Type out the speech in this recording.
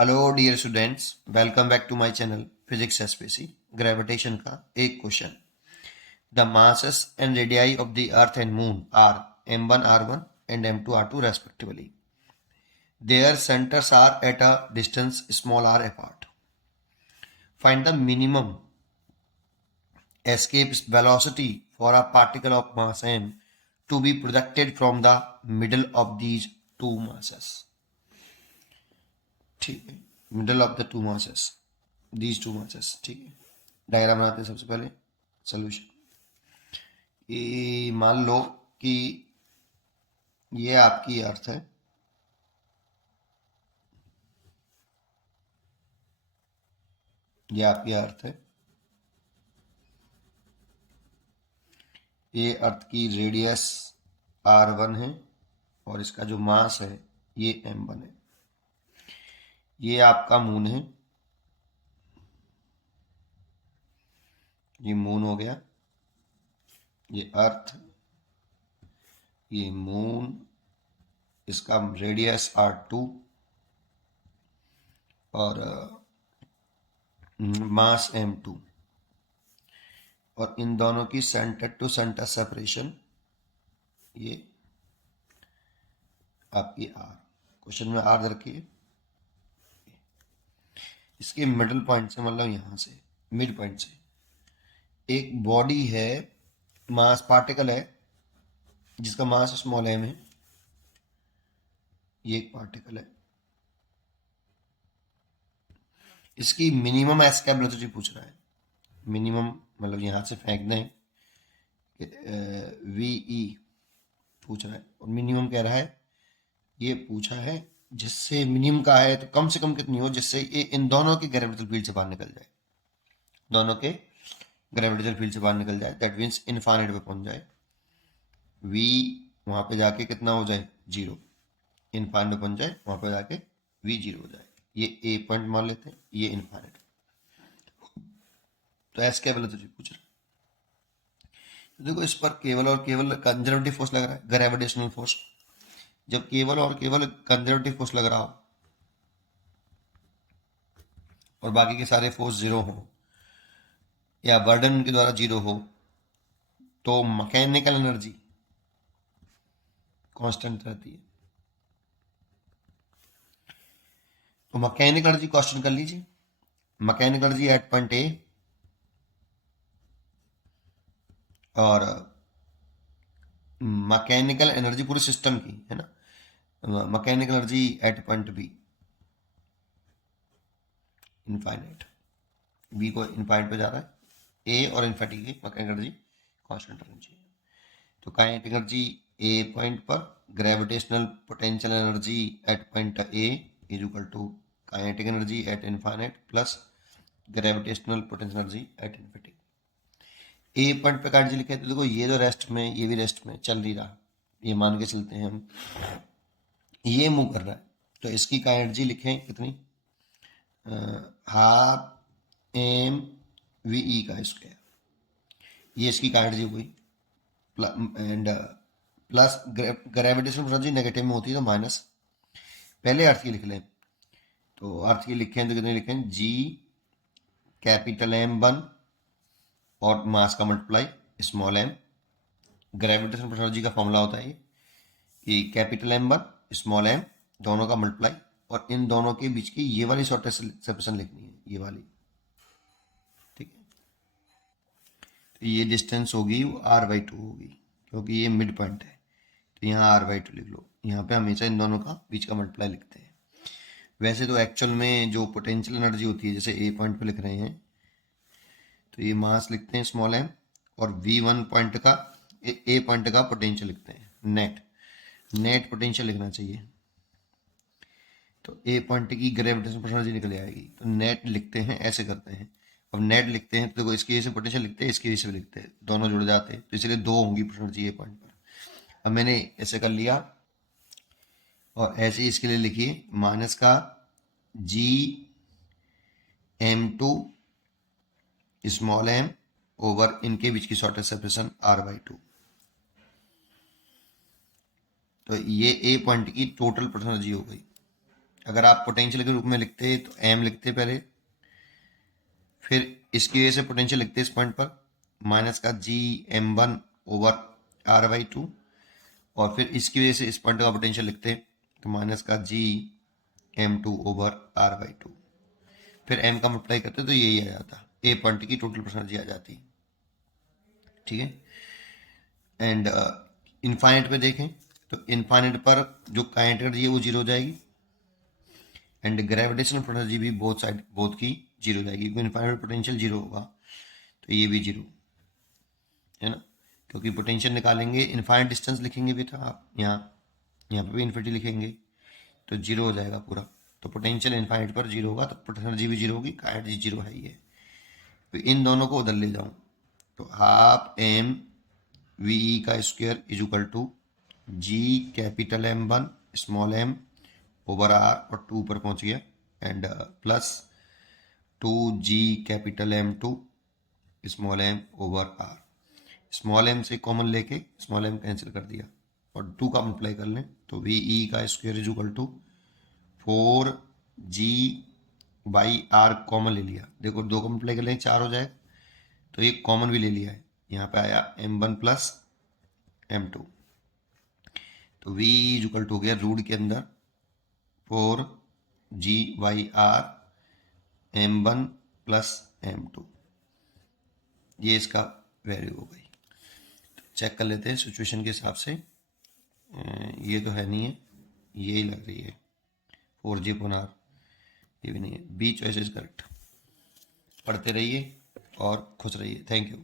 Hello dear students, welcome back to my channel physics SPC. Gravitation का एक question. The masses and radii of the earth and moon are m1 r1 and m2 r2 respectively. Their centers are at a distance small r apart. Find the minimum escape velocity for a particle of mass m to be projected from the middle of these two masses. ठीक है, middle of the two masses, these two masses. ठीक है, diagram बनाते हैं सबसे पहले। Solution, ये मान लो कि ये आपकी अर्थ है, ये आपकी अर्थ है, ये अर्थ की रेडियस r1 है और इसका जो मास है ये m1 है। ये आपका मून है, ये मून हो गया, ये अर्थ, ये मून, इसका रेडियस r2 और मास m2, और इन दोनों की सेंटर टू सेंटर सेपरेशन ये आपकी r। क्वेश्चन में r रखिए। इसके मिडल पॉइंट से, मतलब यहां से मिड पॉइंट से एक बॉडी है, मास पार्टिकल है जिसका मास स्मॉल m है। ये एक पार्टिकल है, इसकी मिनिमम एस्केप वेलोसिटी पूछ रहा है। मिनिमम मतलब यहां से फेंक दें, वी पूछ रहा है, और मिनिमम कह रहा है, ये पूछा है जिससे मिनिमम का है तो कम से कम कितनी हो जिससे ये इन दोनों के ग्रेविटेशनल फील्ड से बाहर निकल जाए, दोनों के ग्रेविटेशनल फील्ड से बाहर निकल जाए। दैट मीन्स इनफाइनाइट पे पहुंच जाए। वी वहां पे जाके कितना हो जाए, जीरो। इनफाइनाइट पे पहुंच जाए, वहां पे जाके वी जीरो हो जाए। ये ए पॉइंट मान लेते हैं, ये इनफाइनाइट। तो एस क्या वेलोसिटी पूछ रहा है। तो देखो, इस पर केवल और केवल कंजर्वेटिव फोर्स लग रहा है, ग्रेविटेशनल फोर्स। जब केवल और केवल कंजर्वेटिव फोर्स लग रहा हो और बाकी के सारे फोर्स जीरो हो या बर्डन के द्वारा जीरो हो, तो मैकेनिकल एनर्जी कांस्टेंट रहती है। तो मैकेनिकल एनर्जी क्वेश्चन कर लीजिए। Mechanical energy at point A और मैकेनिकल एनर्जी पूरे सिस्टम की है ना, mechanical energy at point B infinite. B को इनफाइनाइट पे जा रहा है, ए और इनफाइनाइट की मैकेनिकल एनर्जी कांस्टेंट रहनी चाहिए। तो काइनेटिक एनर्जी ए पॉइंट पर, gravitational potential energy at point A is equal to kinetic energy at infinite plus gravitational potential energy at infinity. A point पे एनर्जी लिखे तो देखो, ये तो रेस्ट में, ये भी रेस्ट में चल नहीं रहा, ये मान के चलते हैं हम, ये मूव कर रहा है, तो इसकी का एनर्जी लिखें कितनी, हाफ एम वी ई का स्क्वायर। ये इसकी का एनर्जी हुई, and plus gravitational energy negative में होती है तो माइनस। पहले अर्थ की लिख लें, तो अर्थ की लिखें तो कितने लिखें, जी कैपिटल M1 और मास का multiply small m। Gravitational energy का फॉर्मूला होता है कि कैपिटल M1 स्मॉल m दोनों का मल्टीप्लाई, और इन दोनों के बीच की ये वाली शॉर्टेस्ट सेपरेशन लिखनी है, ये वाली। ठीक है, तो ये डिस्टेंस होगी r/2 होगी, क्योंकि ये मिड पॉइंट है, तो यहाँ r/2 लिख लो। यहाँ पे हमेशा इन दोनों का बीच का मल्टीप्लाई लिखते हैं। वैसे तो एक्चुअल में जो पोटेंशियल एनर्जी होती है, जैसे ए पॉइंट पे लिख रहे हैं तो ये मास लिखते हैं स्मॉल m, और v1 पॉइंट का, ए पॉइंट का पोटेंशियल लिखते हैं नेट पोटेंशियल लिखना चाहिए। तो ए पॉइंट की ग्रेविटेशनल एनर्जी निकल आएगी, तो नेट लिखते हैं, ऐसे करते हैं। अब नेट लिखते हैं तो देखो, इसकी वजह से पोटेंशियल लिखते हैं, इसकी वजह से भी लिखते हैं, दोनों जुड़ जाते हैं, तो इसलिए दो होंगी एनर्जी ए पॉइंट पर। अब मैंने ऐसे कर लिया, और ऐसे इसके लिए लिखिए माइनस का जी m2 स्मॉल m ओवर इनके बीच की शॉर्टेस्ट सेपरेशन r/2। तो ये ए पॉइंट की टोटल एनर्जी हो गई। अगर आप पोटेंशियल के रूप में लिखते तो एम लिखते पहले, फिर इसकी वजह से पोटेंशियल लिखते इस पॉइंट पर माइनस का Gm1/r/2, और फिर इसकी वजह से इस पॉइंट का पोटेंशियल लिखते तो माइनस का Gm2/r/2, फिर m का मल्टीप्लाई करते तो यही आ जाता, ए पॉइंट की टोटल प्रेशर एनर्जी आ जाती। ठीक है। एंड इनफाइनाइट पे देखें तो इनफाइनाइट पर जो काइनेटिक एनर्जी है वो जीरो हो जाएगी, एंड ग्रेविटेशनल एनर्जी भी बोथ की जीरो हो जाएगी, क्योंकि इनफाइनाइट पोटेंशियल जीरो होगा तो ये भी जीरो है ना, क्योंकि पोटेंशियल निकालेंगे इनफाइनाइट डिस्टेंस लिखेंगे भी था आप, यहाँ पे भी इन्फिनिटी लिखेंगे तो जीरो हो जाएगा पूरा। तो पोटेंशियल इनफाइनाइट पर जीरो होगा तो पोटेंशियल एनर्जी भी जीरो होगी, काइनेटिक एनर्जी जीरो है ही है। तो इन दोनों को उधर ले जाऊं तो हाफ एम वी ई का square is equal to G capital M1 small m over R, और 2 पर पहुंच गया, and plus 2G capital M2 small m over R. Small m से कॉमन लेके स्मॉल m कैंसिल कर दिया और 2 का मल्टीप्लाई कर लें तो वी ई का square is equal to 4G/r common ले लिया, देखो 2 का मल्टीप्लाई कर लें 4 हो जाएगा, तो ये कॉमन भी ले लिया है, यहाँ पे आया M1 प्लस M2, तो V इज इक्वल टू हो गया रूट के अंदर 4G/r M1 प्लस M2, ये इसका वैल्यू हो गई। तो चेक कर लेते हैं सिचुएशन के हिसाब से, ये तो है नहीं है, यही लग रही है 4G/r, ये भी नहीं है। B choice is correct. पढ़ते रहिए और खुश रहिए। Thank you.